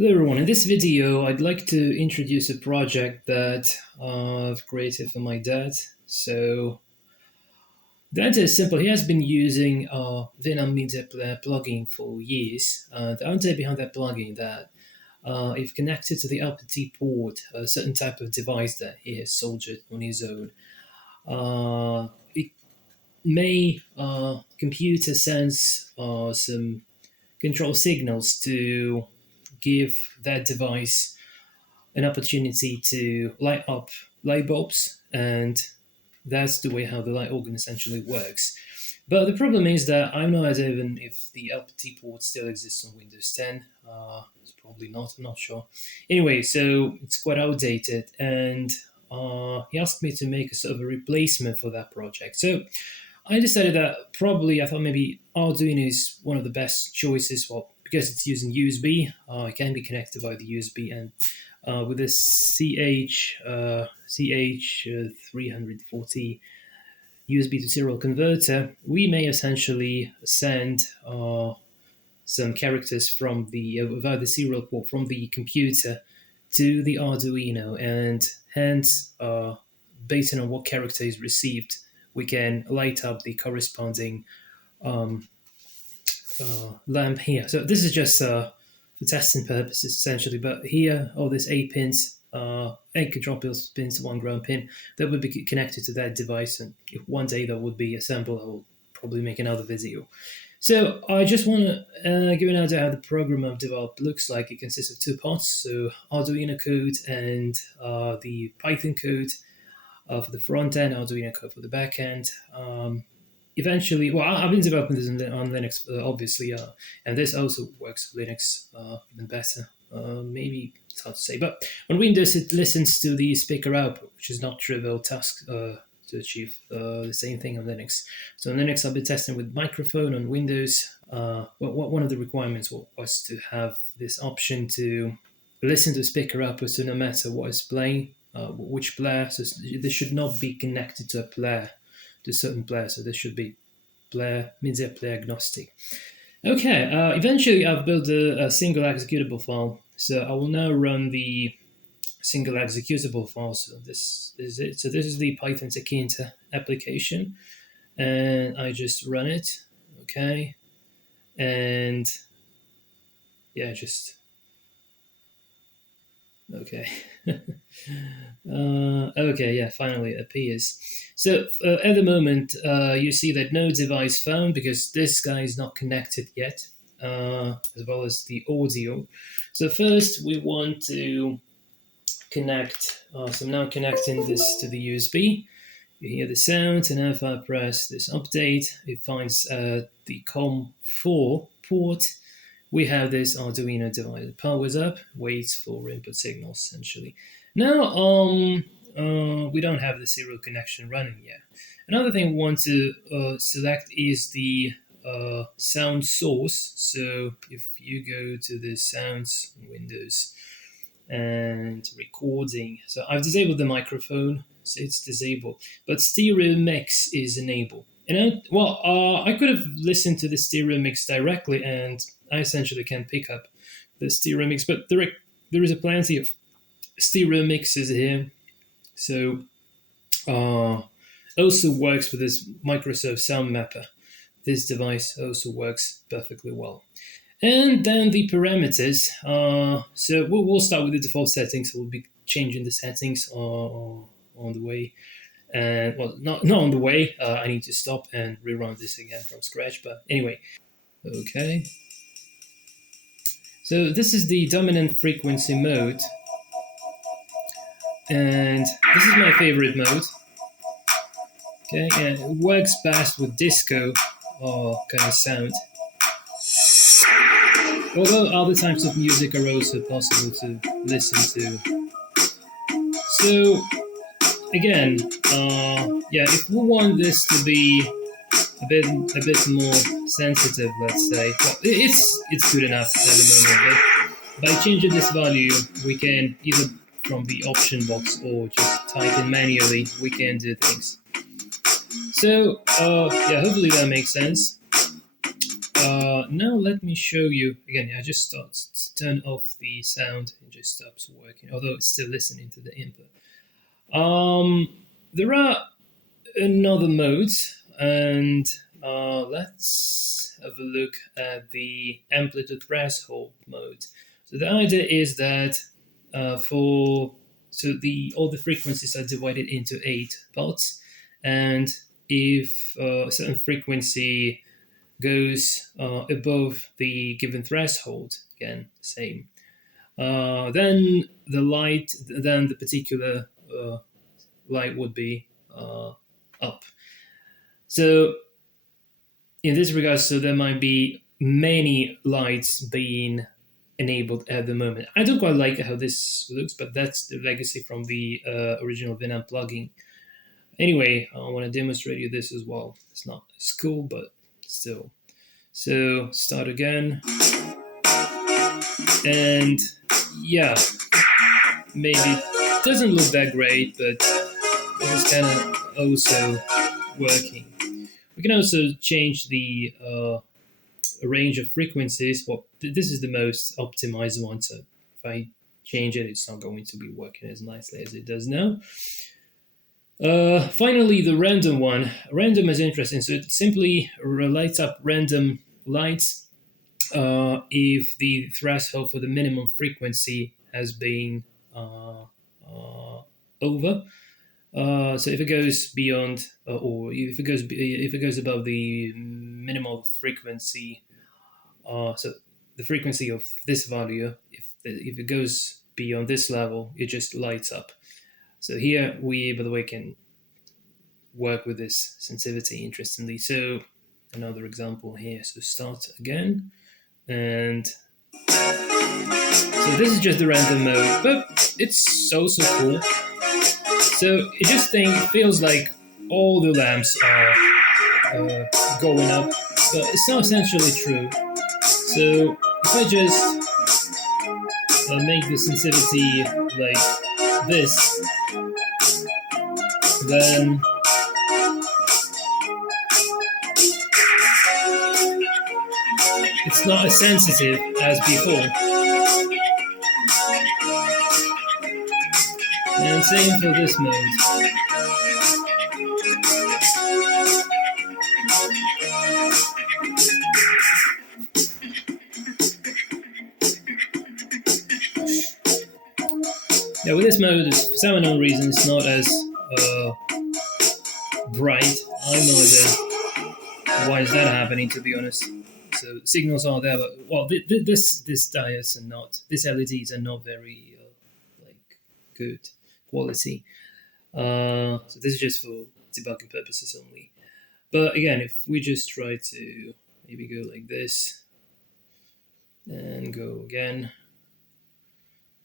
Hello everyone, in this video I'd like to introduce a project that I've created for my dad. So the answer is simple. He has been using Venom Media Player plugin for years. The idea behind that plugin that if connected to the Amplitude port, a certain type of device that he has soldered on his own, it may computer sense some control signals to give that device an opportunity to light up light bulbs, and that's the way how the light organ essentially works. But the problem is that I'm not even if the LPT port still exists on Windows 10. It's probably not. I'm not sure. Anyway, so it's quite outdated, and he asked me to make a sort of a replacement for that project. So I decided that probably I thought maybe Arduino is one of the best choices. Well, because it's using USB, it can be connected by the USB, and with this CH 340 USB to serial converter, we may essentially send some characters from the via the serial port from the computer to the Arduino, and hence, based on what character is received, we can light up the corresponding um, lamp here. So this is just for testing purposes essentially. But here, all these 8 pins, 8 control pins, one ground pin, that would be connected to that device. And if one day that would be assembled, I will probably make another video. So I just want to give an idea how the program I've developed looks like. It consists of two parts, so Arduino code and the Python code for the front end, Arduino code for the back end. Eventually, well, I've been developing this on Linux, obviously, and this also works with Linux even better. Maybe it's hard to say, but on Windows it listens to the speaker output, which is not trivial task to achieve the same thing on Linux. So on Linux, I've been testing with microphone. On Windows, one of the requirements was to have this option to listen to speaker output, so no matter what is playing, which player, so this should not be connected to a player, to a certain player, so this should be player, media player agnostic. Okay, eventually I've built a single executable file, so I will now run the single executable file. So this is it. So this is the Python Takinta application, and I just run it. Okay, and yeah, just okay. Okay, yeah, finally it appears. So at the moment, you see that no device found because this guy is not connected yet, as well as the audio. So first we want to connect. So I'm now connecting this to the USB. You hear the sound, and if I press this update, it finds the COM4 port. We have this Arduino device. It powers up, waits for input signals, essentially. Now, we don't have the serial connection running yet. Another thing we want to select is the sound source. So if you go to the sounds in Windows and recording, so I've disabled the microphone, so it's disabled, but stereo mix is enabled. And I could have listened to the stereo mix directly, and I essentially can pick up the stereo mix, but there is a plenty of stereo mixes here. So also works with this Microsoft Sound Mapper. This device also works perfectly well. And then the parameters. So we'll start with the default settings. So we'll be changing the settings on the way. And well, not on the way. I need to stop and rerun this again from scratch. But anyway, okay. So this is the dominant frequency mode, and this is my favorite mode. Okay, and it works best with disco kind of sound. Although other types of music are also possible to listen to. So again, yeah, if we want this to be a bit more sensitive, let's say, well, it's good enough at the moment. But by changing this value, we can either from the option box or just type in manually. We can do things. So yeah, hopefully that makes sense. Now let me show you again. I just turn off the sound. It just stops working, although it's still listening to the input. There are another mode, and let's have a look at the amplitude threshold mode. So the idea is that for so the all the frequencies are divided into 8 parts, and if a certain frequency goes above the given threshold, again same, then the particular light would be up. So in this regard, so there might be many lights being enabled at the moment. I don't quite like how this looks, but that's the legacy from the original Winamp plugin. Anyway, I want to demonstrate you this as well. It's not as cool, but still. So start again. And yeah, maybe it doesn't look that great, but it's kind of also working. We can also change the range of frequencies. Well, this is the most optimized one, so if I change it, it's not going to be working as nicely as it does now. Finally, the random one. Random is interesting, so it simply lights up random lights if the threshold for the minimum frequency has been over. So if it goes beyond, or if it goes above the minimal frequency, so the frequency of this value, if it goes beyond this level, it just lights up. So here we, by the way, can work with this sensitivity interestingly. So another example here. So start again, and so this is just the random mode, but it's so cool. So it just feels like all the lamps are going up, but it's not essentially true. So if I just make the sensitivity like this, then it's not as sensitive as before. And same for this mode. Yeah, with this mode, for some unknown reason, it's not as bright. I have no idea why is that happening, to be honest. So signals are there, but well, this diodes are not, these LEDs are not very like good quality. So this is just for debugging purposes only. But again, if we just try to maybe go like this and go again,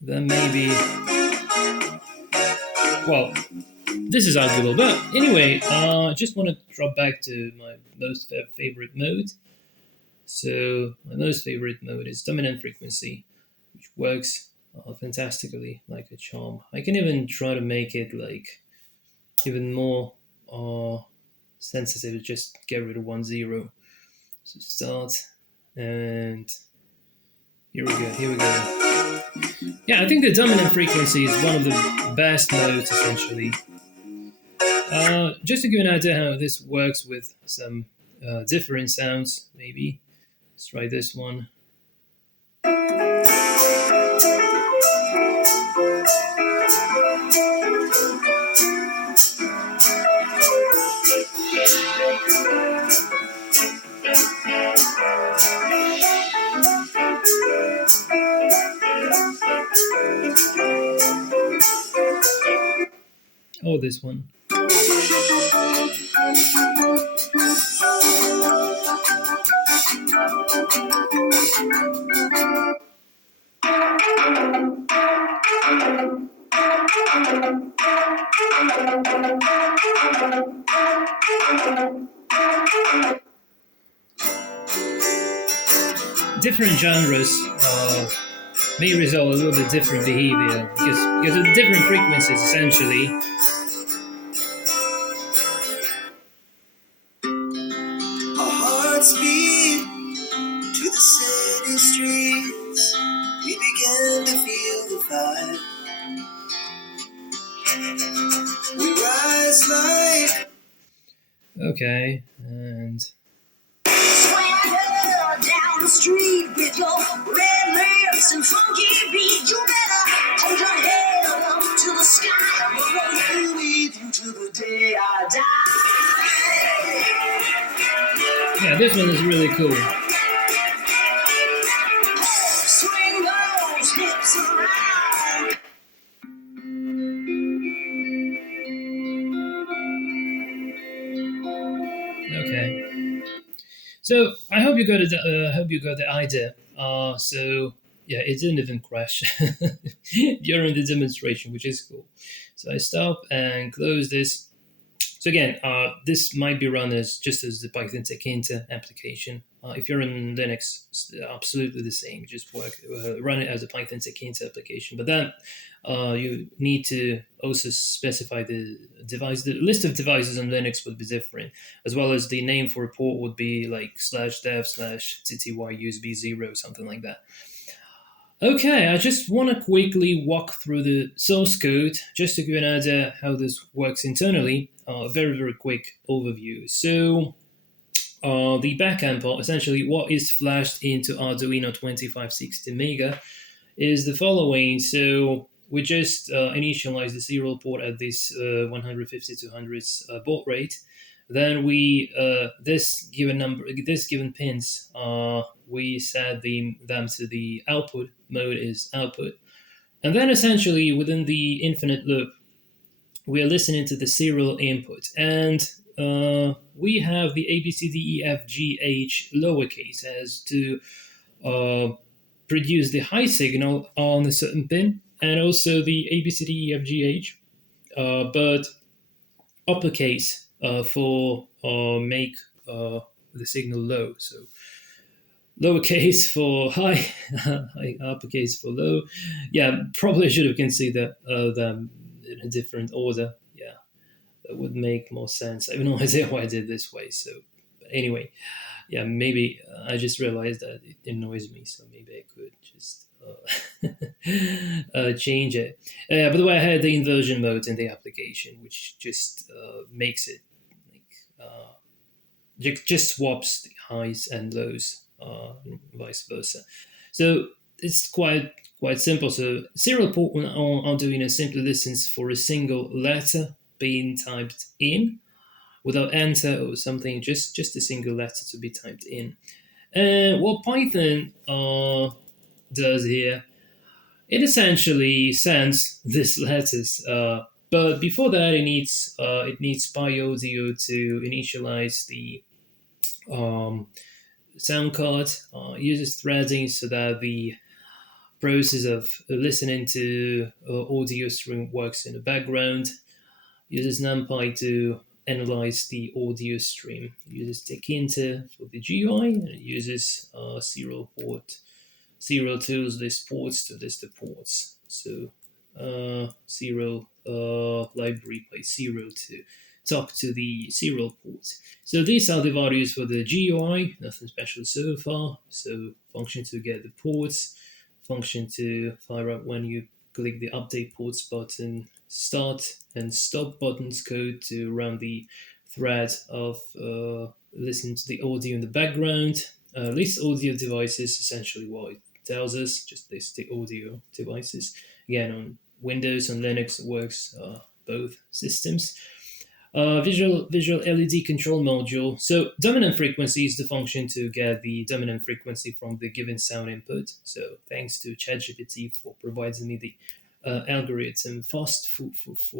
then maybe, well, this is arguable. But anyway, I just want to drop back to my most favorite mode. So my most favorite mode is dominant frequency, which works fantastically like a charm. I can even try to make it like even more sensitive, just get rid of 1 0. So start, and here we go. Yeah, I think the dominant frequency is one of the best modes essentially. Just to give an idea how this works with some different sounds, maybe. Let's try this one. Oh, this one. Different genres may result in a little bit different behavior because of the different frequencies essentially. Our hearts beat it's like. Okay, and swagger down the street with your red lips and funky beat. You better hold your head up to the sky. I'm gonna roll with you to the day I die. yeah, this one is really cool. Swing those hips around. Okay. So I hope you got it. Hope you got the idea. So yeah, it didn't even crash during the demonstration, which is cool. So I stop and close this. So again, this might be run as just as the Python Tkinter application. If you're in Linux, it's absolutely the same. Just run it as a Python Tkinter application. But then you need to also specify the device. The list of devices on Linux would be different, as well as the name for a port would be like /dev/tty USB 0, something like that. Okay, I just want to quickly walk through the source code just to give an idea how this works internally. Very, very quick overview. So, the backend part, essentially what is flashed into Arduino 2560 Mega, is the following. So, we just initialize the serial port at this 150 to 100 baud rate. Then we this given pins, we set them to the output mode is output, and then essentially within the infinite loop, we are listening to the serial input, and we have the A B C D E F G H lowercase as to uh, produce the high signal on a certain pin, and also the A B C D E F G H, but uppercase for make the signal low. So lowercase for high, uppercase for low. Yeah, probably should have considered them in a different order. Yeah, that would make more sense. I have no idea why I did this way. So anyway, yeah, maybe I just realized that it annoys me. So maybe I could just change it. By the way, I had the inversion mode in the application, which just makes it like just swaps the highs and lows, vice versa. So it's quite simple. So serial port on Arduino simply listens for a single letter being typed in without enter or something, just a single letter to be typed in. And what Python does here, it essentially sends these letters. But before that, it needs PyAudio to initialize the sound card. Uses threading so that the process of listening to audio stream works in the background. Uses NumPy to analyze the audio stream. Uses Tkinter for the GUI, and it uses serial tools list ports to list the ports. So serial library by serial to talk to the serial port. So these are the values for the GUI, nothing special so far. So function to get the ports, function to fire up when you click the update ports button, start and stop buttons code to run the thread of listening to the audio in the background. List audio devices, essentially what it tells us, just list the audio devices. Again, on Windows and Linux it works both systems. Visual LED control module. So dominant frequency is the function to get the dominant frequency from the given sound input. So thanks to ChatGPT for providing me the algorithm fast for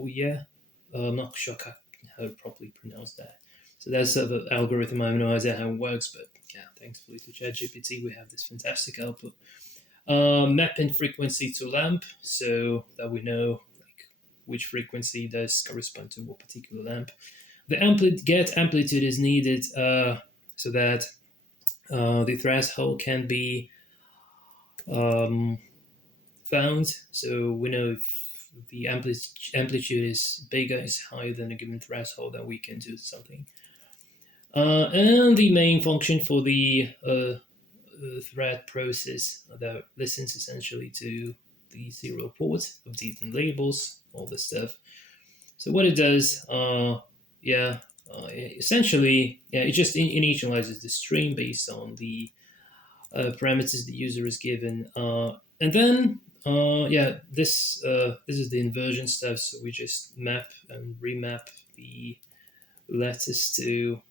yeah. I'm not sure how to properly pronounce that. So that's sort of an algorithm. I have no idea how it works, but yeah, thankfully to ChatGPT we have this fantastic output. Mapping frequency to lamp, so that we know which frequency does correspond to what particular lamp. The get amplitude is needed so that the threshold can be found. So we know if the amplitude is bigger, is higher than a given threshold, then we can do something. And the main function for the thread process that listens essentially to the serial port, updating labels, all this stuff. So what it does, yeah, essentially, yeah, it just initializes the stream based on the parameters the user is given, and then yeah, this is the inversion stuff. So we just map and remap the letters to,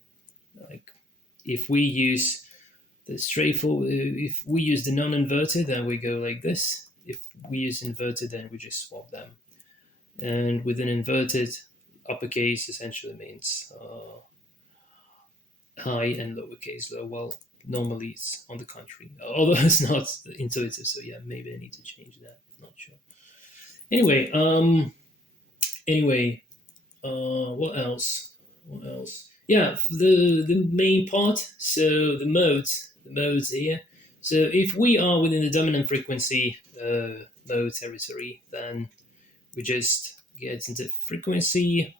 like, if we use the straightforward, if we use the non-inverted, then we go like this. If we use inverted, then we just swap them. And with an inverted, uppercase essentially means high and lowercase low. Well, normally it's on the contrary, although it's not intuitive. So yeah, maybe I need to change that. Not sure. Anyway, anyway, what else? What else? Yeah, the main part. So the modes here. So if we are within the dominant frequency mode territory, then we just get into frequency,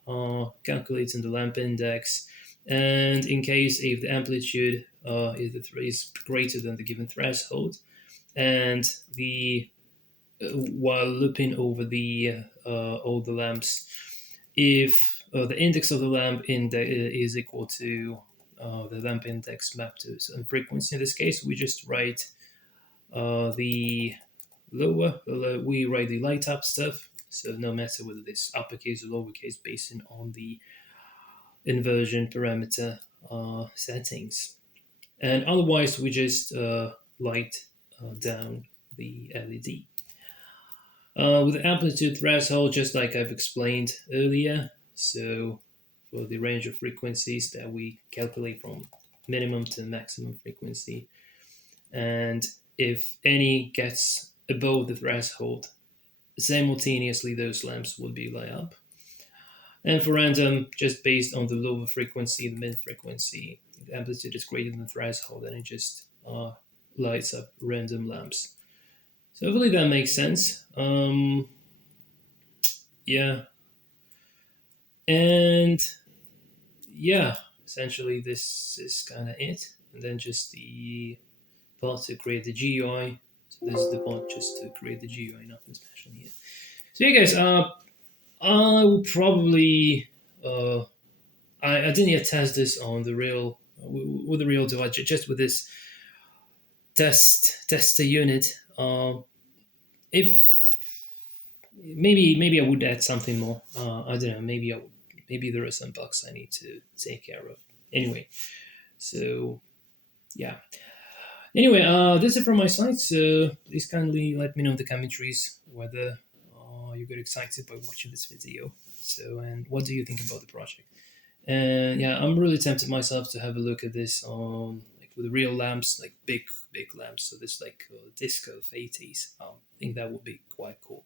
calculating the lamp index, and in case if the amplitude is greater than the given threshold, and the while looping over the all the lamps, if the index of the lamp is equal to the lamp index mapped to a certain frequency. In this case, we just write the we write the light up stuff. So no matter whether it's uppercase or lowercase, based on the inversion parameter settings. And otherwise, we just light down the LED. With the amplitude threshold, just like I've explained earlier, so for the range of frequencies that we calculate from minimum to maximum frequency, and if any gets above the threshold, simultaneously those lamps would be lit up. And for random, just based on the lower frequency, the mid frequency, the amplitude is greater than the threshold, and it just lights up random lamps. So hopefully that makes sense. Yeah, and yeah, essentially this is kind of it. And then just the part to create the GUI. So this is the part just to create the GUI, nothing special here. So yeah, guys, I will probably I didn't yet test this on the real with the real device, just with this tester unit. If maybe I would add something more. I don't know. Maybe there are some bugs I need to take care of. Anyway, so yeah. Anyway, this is from my side. So please kindly let me know in the commentaries whether you got excited by watching this video. So, and what do you think about the project? And yeah, I'm really tempted myself to have a look at this on, like, with real lamps, like big lamps. So this like disco 80s. I think that would be quite cool.